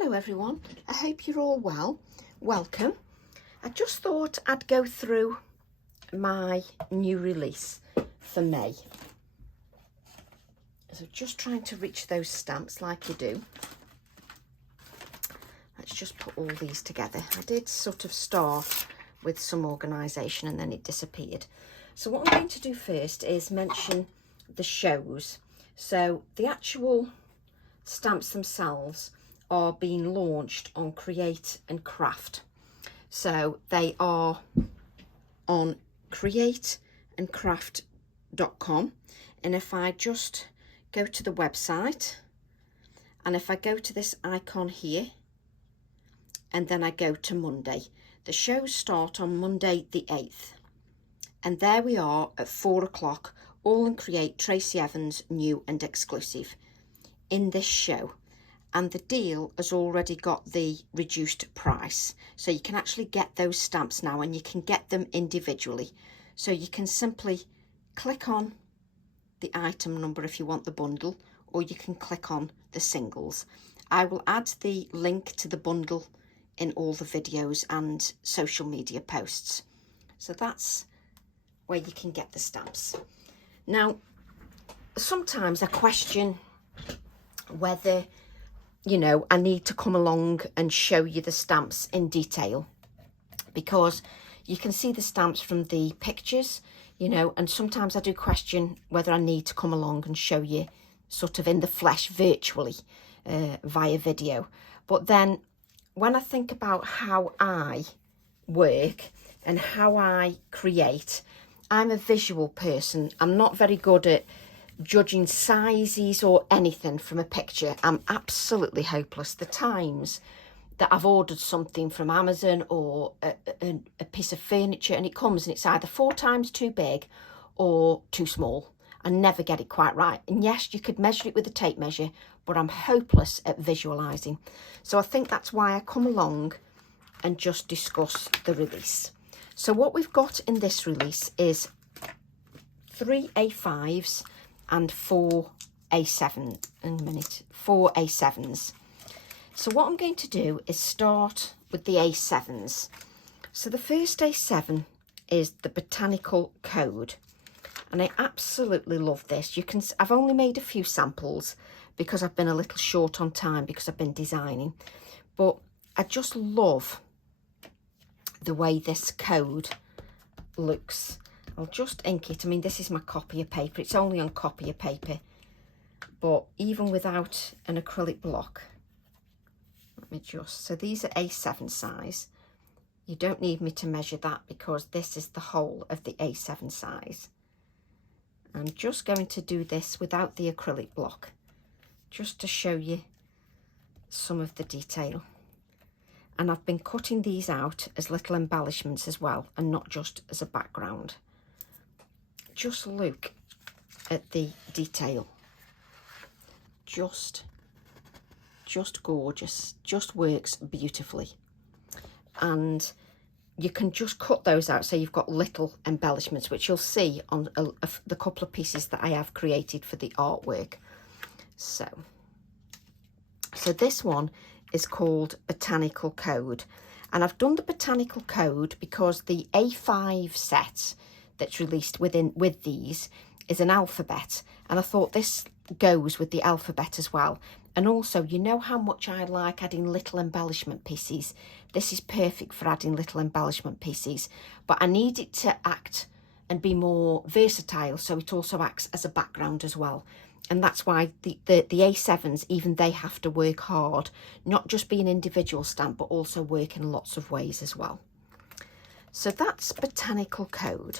Hello everyone, I hope you're all well. Welcome. I just thought I'd go through my new release for May. So just trying to reach those stamps like you do. Let's just put all these together. I did sort of start with some organisation and then it disappeared. So what I'm going to do first is mention the shows. So the actual stamps themselves are being launched on Create and Craft. So they are on createandcraft.com, and if I just go to the website and if I go to this icon here and then I go to Monday, the shows start on Monday the 8th, and there we are at 4 o'clock, all in Create, Tracy Evans, new and exclusive in this show. And the deal has already got the reduced price, so you can actually get those stamps now, and you can get them individually. So you can simply click on the item number if you want the bundle, or you can click on the singles. I will add the link to the bundle in all the videos and social media posts. So that's where you can get the stamps. Now, sometimes I question whether, you know, I need to come along and show you the stamps in detail, because you can see the stamps from the pictures, you know, and sometimes I do question whether I need to come along and show you sort of in the flesh virtually via video. But then when I think about how I work and how I create, I'm a visual person. I'm not very good at judging sizes or anything from a picture. I'm absolutely hopeless. The times that I've ordered something from Amazon or a piece of furniture and it comes and it's either 4 times too big or too small. I never get it quite right. And yes, you could measure it with a tape measure, but I'm hopeless at visualising. So I think that's why I come along and just discuss the release. So what we've got in this release is 3 A5s and 4 A7s. So what I'm going to do is start with the A7s. So the first A7 is the Botanical Code, and I absolutely love this. I've only made a few samples because I've been a little short on time because I've been designing, but I just love the way this code looks. I'll just ink it. I mean, this is my copier paper. It's only on copier paper, but even without an acrylic block, let me just, so these are A7 size. You don't need me to measure that because this is the whole of the A7 size. I'm just going to do this without the acrylic block, just to show you some of the detail. And I've been cutting these out as little embellishments as well, and not just as a background. Just look at the detail. Just gorgeous, just works beautifully. And you can just cut those out so you've got little embellishments, which you'll see on the couple of pieces that I have created for the artwork. So this one is called Botanical Code, and I've done the Botanical Code because the A5 set that's released with these is an alphabet, and I thought this goes with the alphabet as well. And also, you know how much I like adding little embellishment pieces. This is perfect for adding little embellishment pieces, but I need it to act and be more versatile, so it also acts as a background as well. And that's why the A7s, even they have to work hard, not just be an individual stamp, but also work in lots of ways as well. So that's Botanical Code.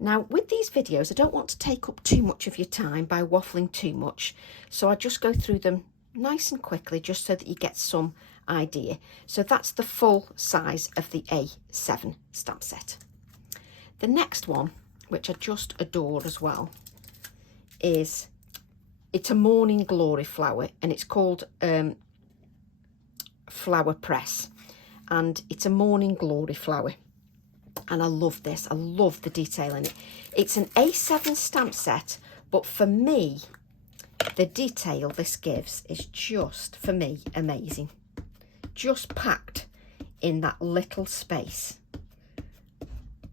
Now, with these videos, I don't want to take up too much of your time by waffling too much. So I just go through them nice and quickly, just so that you get some idea. So that's the full size of the A7 stamp set. The next one, which I just adore as well, is, it's a Morning Glory flower, and it's called Flower Press, and it's a Morning Glory flower. And I love this. I love the detail in it. It's an A7 stamp set, but for me, the detail this gives is just, for me, amazing. just packed in that little space.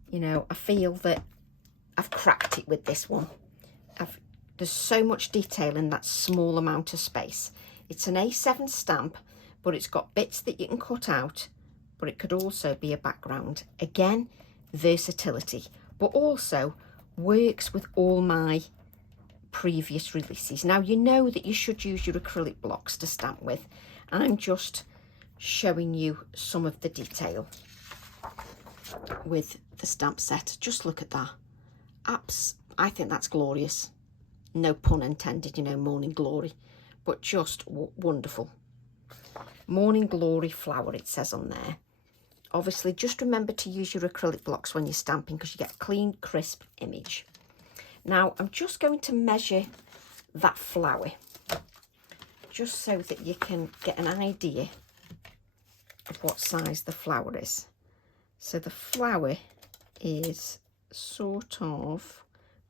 You know, I feel that I've cracked it with this one. There's so much detail in that small amount of space. It's an A7 stamp, but it's got bits that you can cut out, but it could also be a background. Again, versatility, but also works with all my previous releases. Now, you know that you should use your acrylic blocks to stamp with. I'm just showing you some of the detail with the stamp set. Just look at that. I think that's glorious. No pun intended, you know, morning glory, but just wonderful. Morning glory flower, it says on there. Obviously, just remember to use your acrylic blocks when you're stamping, because you get a clean, crisp image. Now, I'm just going to measure that flower, just so that you can get an idea of what size the flower is. So the flower is sort of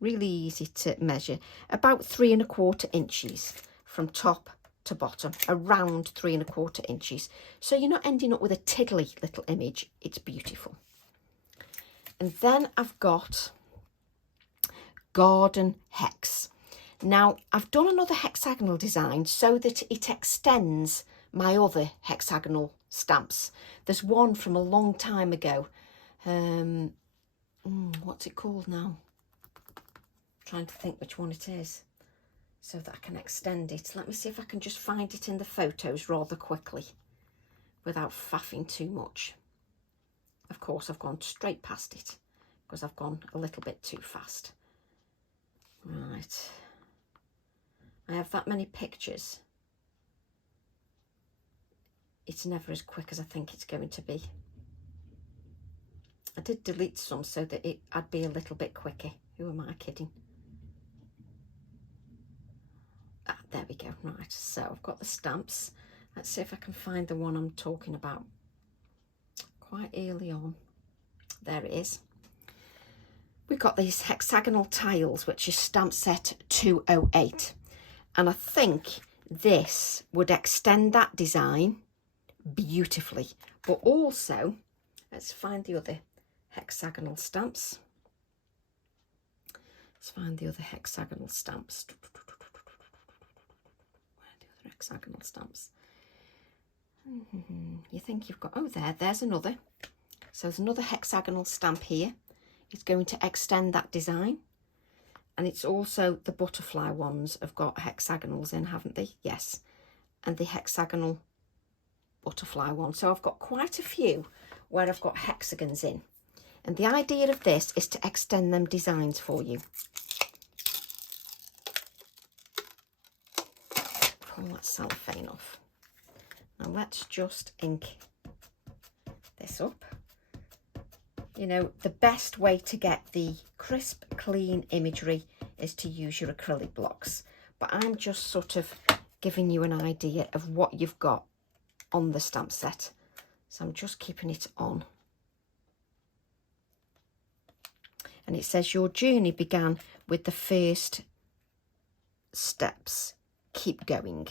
really easy to measure, about 3 1/4 inches from top to bottom, around 3 1/4 inches. So you're not ending up with a tiddly little image. It's beautiful. And then I've got garden hex. Now, I've done another hexagonal design so that it extends my other hexagonal stamps. There's one from a long time ago. What's it called now? Trying to think which one it is so that I can extend it. Let me see if I can just find it in the photos rather quickly without faffing too much. Of course, I've gone straight past it because I've gone a little bit too fast. Right. I have that many pictures. It's never as quick as I think it's going to be. I did delete some so that I'd be a little bit quicker. Who am I kidding? There we go. Right, so I've got the stamps. Let's see if I can find the one I'm talking about. Quite early on. There it is. We've got these hexagonal tiles, which is stamp set 208. And I think this would extend that design beautifully. But also, let's find the other hexagonal stamps. Let's find the other hexagonal stamps. Hexagonal stamps. You think you've got, oh, there's another. So there's another hexagonal stamp here. It's going to extend that design. And it's also, the butterfly ones have got hexagonals in, haven't they? Yes. And the hexagonal butterfly one. So I've got quite a few where I've got hexagons in. And the idea of this is to extend them designs for you. Pull that cellophane off. Now let's just ink this up. You know, the best way to get the crisp, clean imagery is to use your acrylic blocks. But I'm just sort of giving you an idea of what you've got on the stamp set. So I'm just keeping it on. And it says your journey began with the first steps. Keep going.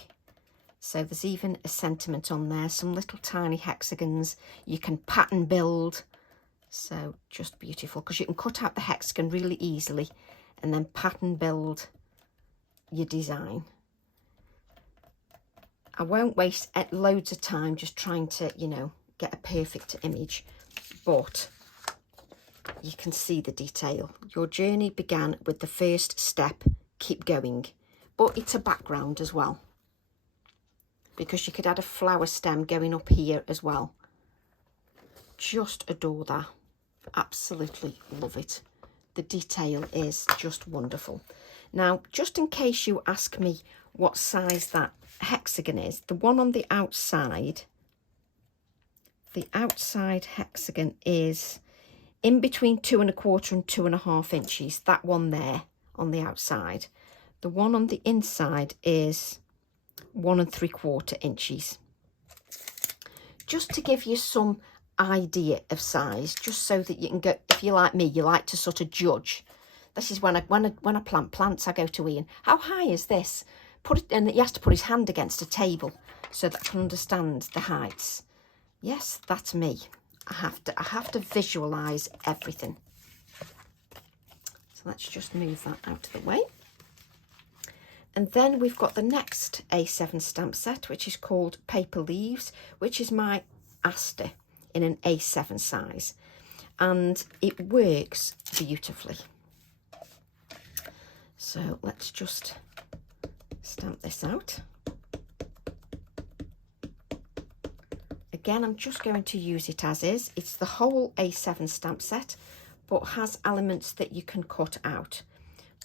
So there's even a sentiment on there, some little tiny hexagons. You can pattern build. So just beautiful, because you can cut out the hexagon really easily and then pattern build your design. I won't waste loads of time just trying to, you know, get a perfect image, but you can see the detail. Your journey began with the first step. Keep going. But it's a background as well, because you could add a flower stem going up here as well. Just adore that. Absolutely love it. The detail is just wonderful. Now, just in case you ask me what size that hexagon is, the one on the outside hexagon is in between 2 1/4 and 2 1/2 inches. That one there on the outside. The one on the inside is 1 3/4 inches. Just to give you some idea of size, just so that you can go, if you're like me, you like to sort of judge. This is when I plant plants, I go to Ian, how high is this? Put it, and he has to put his hand against a table so that I can understand the heights. Yes, that's me. I have to visualize everything. So let's just move that out of the way. And then we've got the next A7 stamp set, which is called Paper Leaves, which is my Aster in an A7 size. And it works beautifully. So let's just stamp this out. Again, I'm just going to use it as is. It's the whole A7 stamp set, but has elements that you can cut out.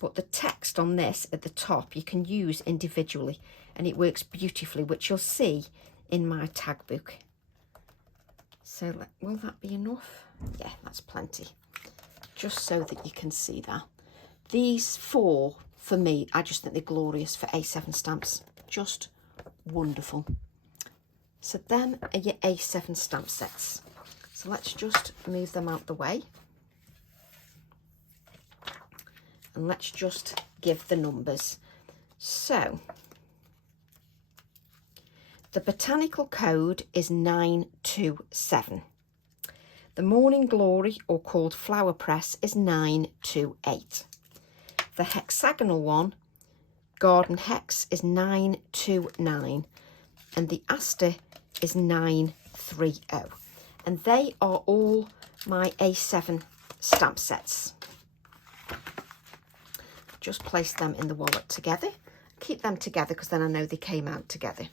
But the text on this at the top you can use individually, and it works beautifully, which you'll see in my tag book. So will that be enough? Yeah, that's plenty. Just so that you can see that. These four, for me, I just think they're glorious for A7 stamps. Just wonderful. So them are your A7 stamp sets. So let's just move them out the way. And let's just give the numbers. So the botanical code is 927. The Morning Glory, or called Flower Press, is 928. The hexagonal one, Garden Hex, is 929. And the Aster is 930. And they are all my A7 stamp sets. Just place them in the wallet together. Keep them together because then I know they came out together.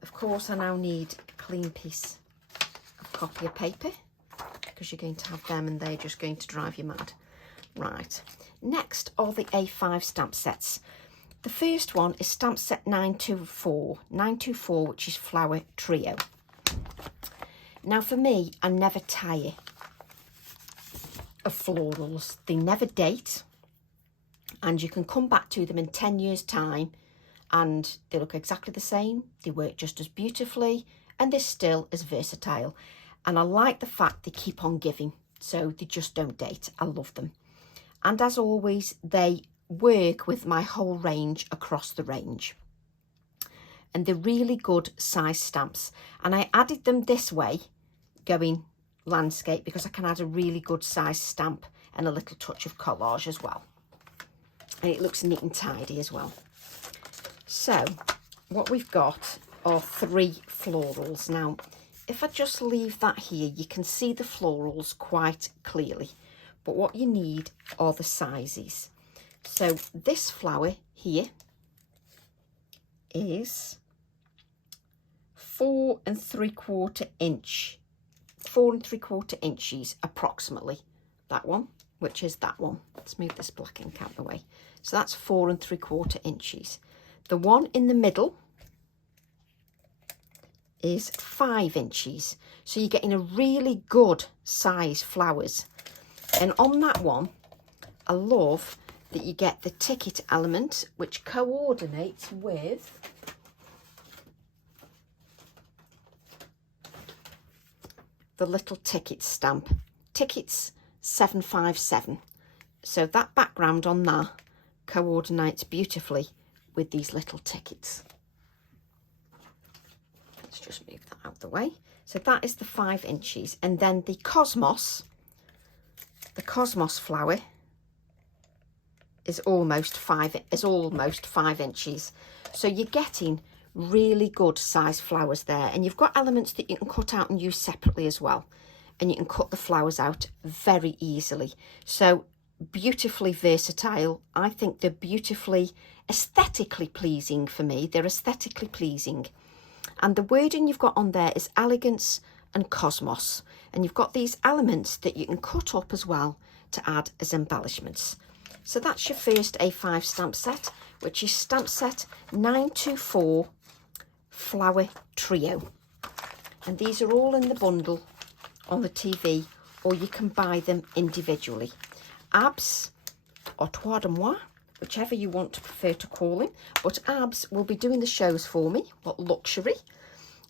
Of course, I now need a clean piece of copier paper because you're going to have them and they're just going to drive you mad. Right, next are the A5 stamp sets. The first one is stamp set 924, which is Flower Trio. Now for me, I never tire of florals. They never date, and you can come back to them in 10 years' time and they look exactly the same. They work just as beautifully and they're still as versatile. And I like the fact they keep on giving, so they just don't date. I love them. And as always, they work with my whole range across the range. And they're really good size stamps. And I added them this way, going landscape, because I can add a really good size stamp and a little touch of collage as well. And it looks neat and tidy as well. So what we've got are 3 florals. Now, if I just leave that here, you can see the florals quite clearly. But what you need are the sizes. So this flower here is 4 3/4 inches approximately. That one, which is that one. Let's move this black ink out of the way. So that's 4 3/4 inches. The one in the middle is 5 inches. So you're getting a really good size flowers. And on that one, I love that you get the ticket element, which coordinates with the little ticket stamp. Tickets 757. So that background on that coordinates beautifully with these little tickets. Let's just move that out of the way. So that is the 5 inches. And then the cosmos flower is almost 5 inches. So you're getting really good size flowers there, and you've got elements that you can cut out and use separately as well, and you can cut the flowers out very easily. So beautifully versatile. I think they're beautifully aesthetically pleasing. For me, they're aesthetically pleasing. And the wording you've got on there is elegance and cosmos, and you've got these elements that you can cut up as well to add as embellishments. So that's your first A5 stamp set, which is stamp set 924 Flower Trio. And these are all in the bundle on the TV, or you can buy them individually. Abs, or Trois de Moi, whichever you want to prefer to call him. But Abs will be doing the shows for me, what Luxury.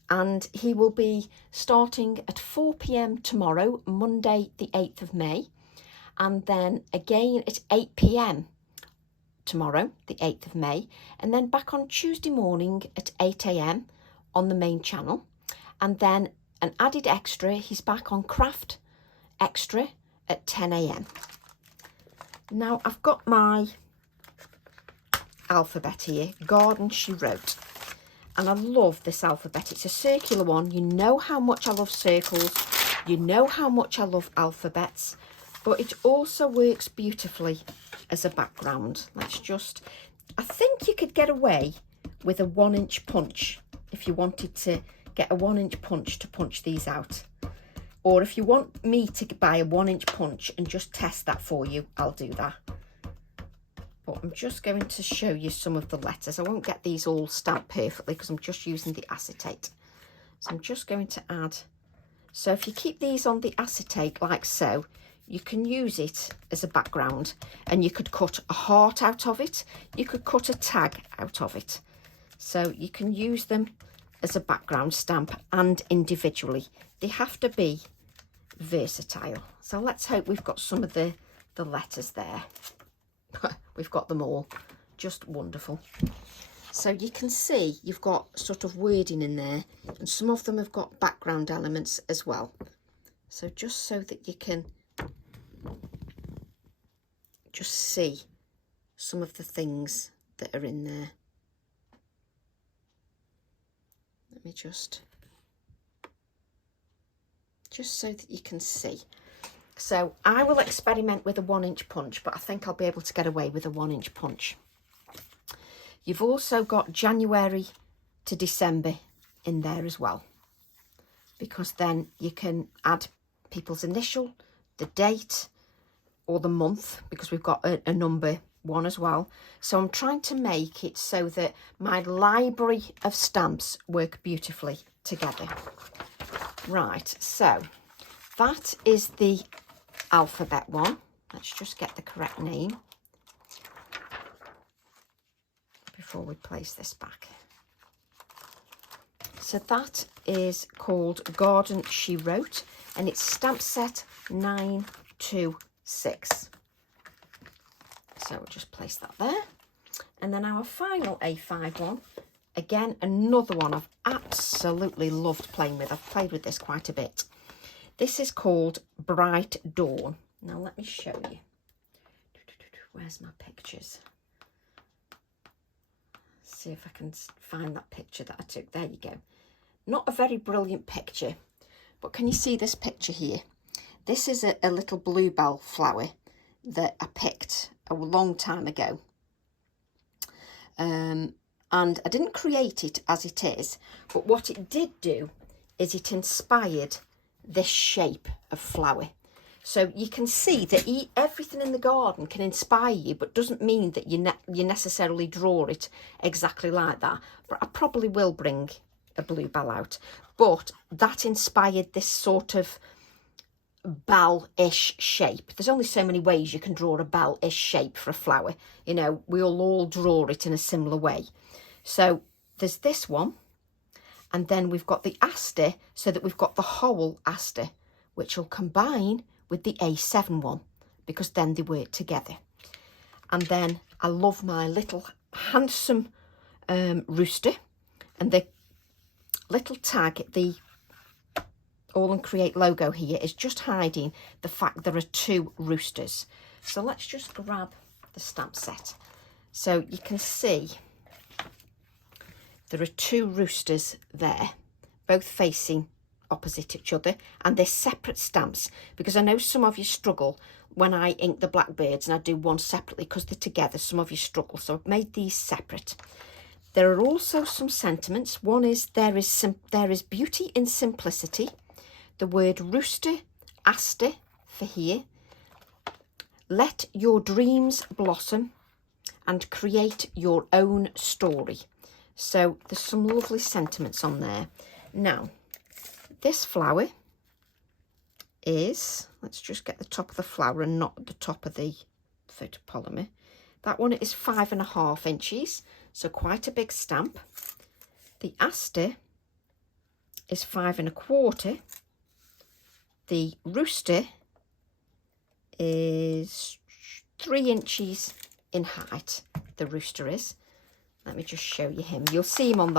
And he will be starting at 4 p.m. tomorrow, Monday the 8th of May. And then again at 8 p.m. tomorrow, the 8th of May. And then back on Tuesday morning at 8 a.m. on the main channel. And then an added extra. He's back on Craft Extra at 10 AM. Now I've got my alphabet here, Garden She Wrote. And I love this alphabet. It's a circular one. You know how much I love circles. You know how much I love alphabets. But it also works beautifully as a background. Let's just... I think you could get away with a 1-inch punch if you wanted to get a 1-inch punch to punch these out. Or if you want me to buy a 1-inch punch and just test that for you, I'll do that. But I'm just going to show you some of the letters. I won't get these all stamped perfectly because I'm just using the acetate. So I'm just going to add. So if you keep these on the acetate like so, you can use it as a background, and you could cut a heart out of it. You could cut a tag out of it. So you can use them as a background stamp and individually. They have to be versatile. So let's hope we've got some of the letters there. We've got them all. Just wonderful. So you can see you've got sort of wording in there, and some of them have got background elements as well. So just so that you can just see some of the things that are in there. Let me just so that you can see. So I will experiment with a 1-inch punch, but I think I'll be able to get away with a 1-inch punch. You've also got January to December in there as well, because then you can add people's initial, the date, or the month, because we've got a number one as well. So I'm trying to make it so that my library of stamps work beautifully together. Right, so that is the alphabet one. Let's just get the correct name before we place this back. So that is called Garden She Wrote, and it's stamp set 926. So we'll just place that there. And then our final A5 one, again, another one I've absolutely loved playing with. I've played with this quite a bit. This is called Bright Dawn. Now let me show you. Where's my pictures? See if I can find that picture that I took. There you go. Not a very brilliant picture, but can you see this picture here? This is a little bluebell flower that I picked a long time ago. And I didn't create it as it is, but what it did do is it inspired this shape of flower. So you can see that everything in the garden can inspire you, but doesn't mean that you necessarily draw it exactly like that. But I probably will bring a bluebell out. But that inspired this sort of bell-ish shape. There's only so many ways you can draw a bell-ish shape for a flower. You know, we'll all draw it in a similar way. So there's this one, and then we've got the aster, so that we've got the whole aster, which will combine with the A7 one, because then they work together. And then I love my little handsome rooster, and the little tag, the AALLandCreate logo here is just hiding the fact there are 2 roosters. So let's just grab the stamp set. So you can see there are 2 roosters there, both facing opposite each other, and they're separate stamps, because I know some of you struggle when I ink the blackbirds and I do one separately because they're together. Some of you struggle, so I've made these separate. There are also some sentiments. One is there is beauty in simplicity. The word rooster, aster for here. Let your dreams blossom and create your own story. So there's some lovely sentiments on there. Now, this flower is, let's just get the top of the flower and not the top of the photopolymer. That one is 5.5 inches, so quite a big stamp. The aster is 5.25. The rooster is 3 inches in height. The rooster is. Let me just show you him. You'll see him on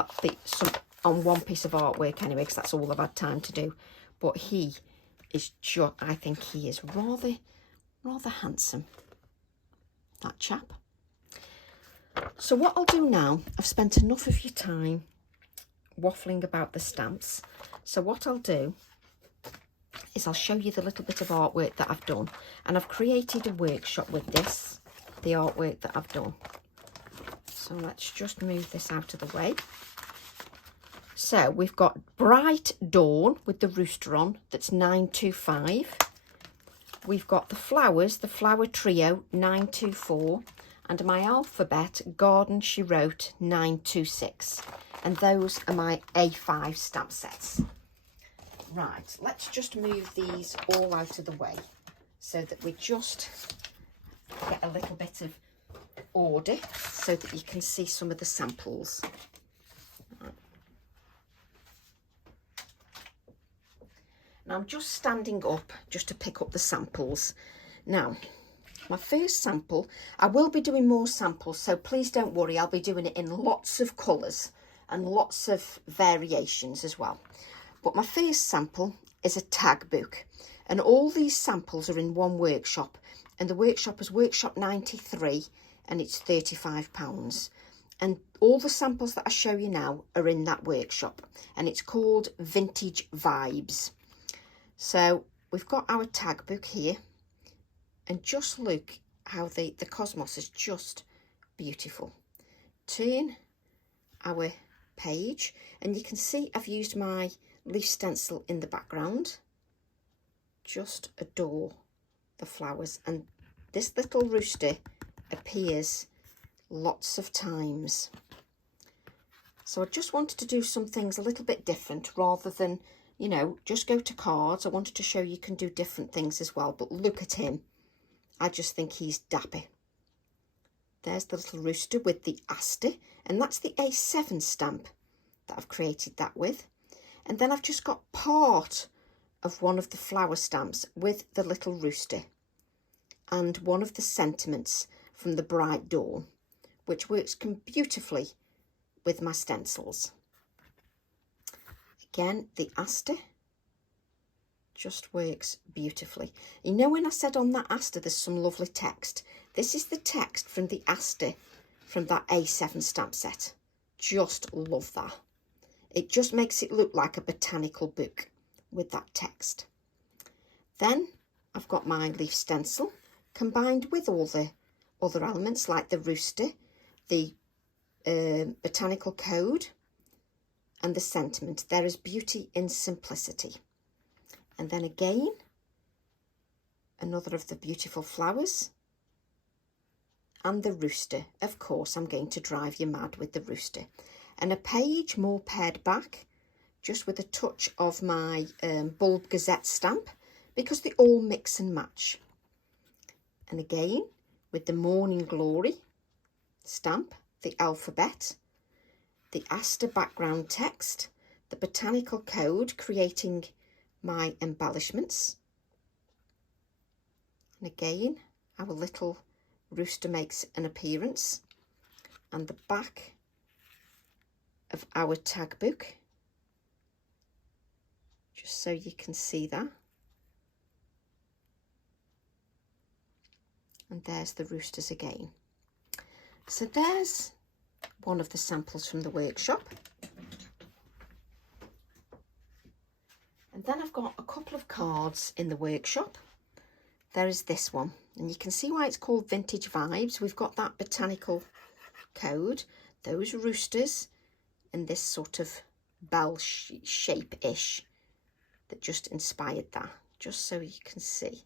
on one piece of artwork anyway, because that's all I've had time to do. But he is just, I think he is rather handsome, that chap. So what I'll do now, I've spent enough of your time waffling about the stamps. So what I'll do is I'll show you the little bit of artwork that I've done. And I've created a workshop with this, the artwork that I've done. So let's just move this out of the way. So we've got Bright Dawn with the rooster on, that's 925. We've got the flowers, the flower trio, 924. And my alphabet, Garden She Wrote, 926. And those are my A5 stamp sets. Right, let's just move these all out of the way so that we just get a little bit of order so that you can see some of the samples. Now I'm just standing up just to pick up the samples. Now, my first sample, I will be doing more samples, so please don't worry, I'll be doing it in lots of colours and lots of variations as well. But my first sample is a tag book, and all these samples are in one workshop, and the workshop is workshop 93 and it's £35. And all the samples that I show you now are in that workshop, and it's called Vintage Vibes. So we've got our tag book here, and just look how the cosmos is just beautiful. Turn our page, and you can see I've used my leaf stencil in the background. Just adore the flowers, and this little rooster appears lots of times. So I just wanted to do some things a little bit different rather than, you know, just go to cards. I wanted to show you can do different things as well. But look at him. I just think he's dapper. There's the little rooster with the Aster, and that's the A7 stamp that I've created that with. And then I've just got part of one of the flower stamps with the little rooster and one of the sentiments from the Bright Dawn, which works beautifully with my stencils. Again, the Aster just works beautifully. You know, when I said on that Aster there's some lovely text, this is the text from the Aster from that A7 stamp set. Just love that. It just makes it look like a botanical book with that text. Then I've got my leaf stencil combined with all the other elements like the rooster, the botanical code and the sentiment. There is beauty in simplicity. And then again, another of the beautiful flowers and the rooster. Of course, I'm going to drive you mad with the rooster. And a page more pared back, just with a touch of my Bulb Gazette stamp, because they all mix and match. And again, with the Morning Glory stamp, the alphabet, the Aster background text, the botanical code, creating my embellishments. And again, our little rooster makes an appearance, and the back of our tag book, just so you can see that. And there's the roosters again. So there's one of the samples from the workshop. And then I've got a couple of cards in the workshop. There is this one, and you can see why it's called Vintage Vibes. We've got that botanical code, those roosters, and this sort of bell shape-ish that just inspired that, just so you can see.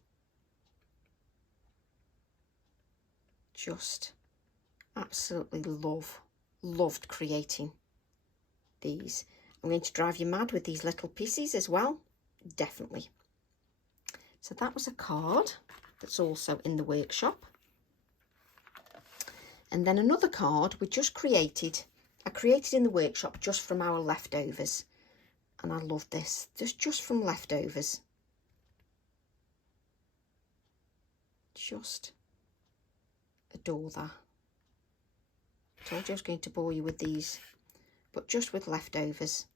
Just absolutely loved creating these. I'm going to drive you mad with these little pieces as well, definitely. So that was a card that's also in the workshop. And then another card we just created, I created in the workshop just from our leftovers. And I love this, just from leftovers. Just adore that. I told you I was going to bore you with these, but just with leftovers.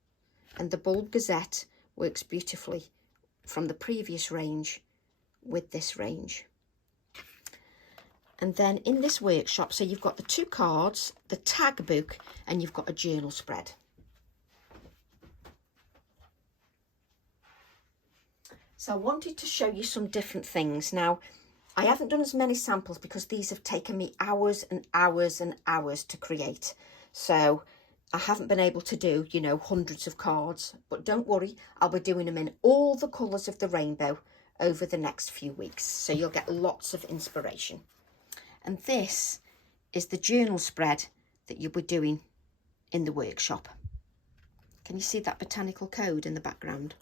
And the Bulb Gazette works beautifully from the previous range with this range. And then in this workshop, so you've got the 2 cards, the tag book, and you've got a journal spread. So I wanted to show you some different things. Now, I haven't done as many samples because these have taken me hours and hours and hours to create. So I haven't been able to do, you know, hundreds of cards, but don't worry, I'll be doing them in all the colours of the rainbow over the next few weeks. So you'll get lots of inspiration. And this is the journal spread that you'll be doing in the workshop. Can you see that botanical code in the background?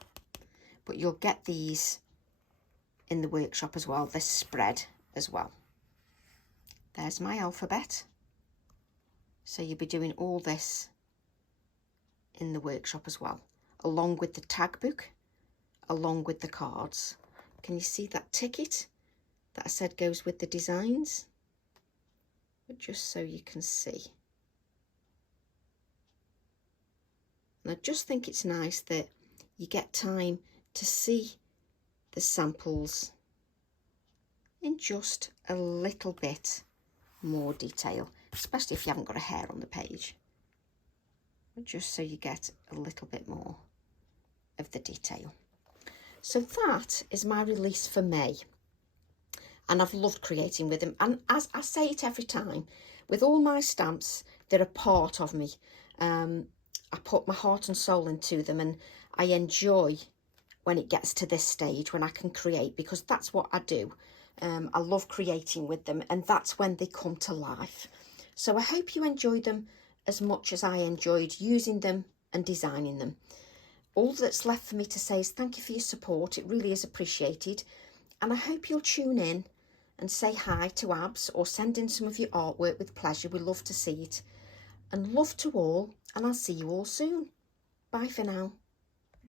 But you'll get these in the workshop as well, this spread as well. There's my alphabet. So you'll be doing all this in the workshop as well, along with the tag book, along with the cards. Can you see that ticket that I said goes with the designs? But just so you can see. And I just think it's nice that you get time to see the samples in just a little bit more detail, especially if you haven't got a hair on the page. But just so you get a little bit more of the detail. So that is my release for May. And I've loved creating with them. And as I say it every time, with all my stamps, they're a part of me. I put my heart and soul into them, and I enjoy when it gets to this stage when I can create, because that's what I do. I love creating with them, and that's when they come to life. So I hope you enjoy them as much as I enjoyed using them and designing them. All that's left for me to say is thank you for your support. It really is appreciated. And I hope you'll tune in and say hi to Abs or send in some of your artwork with pleasure. We love to see it. And love to all, and I'll see you all soon. Bye for now.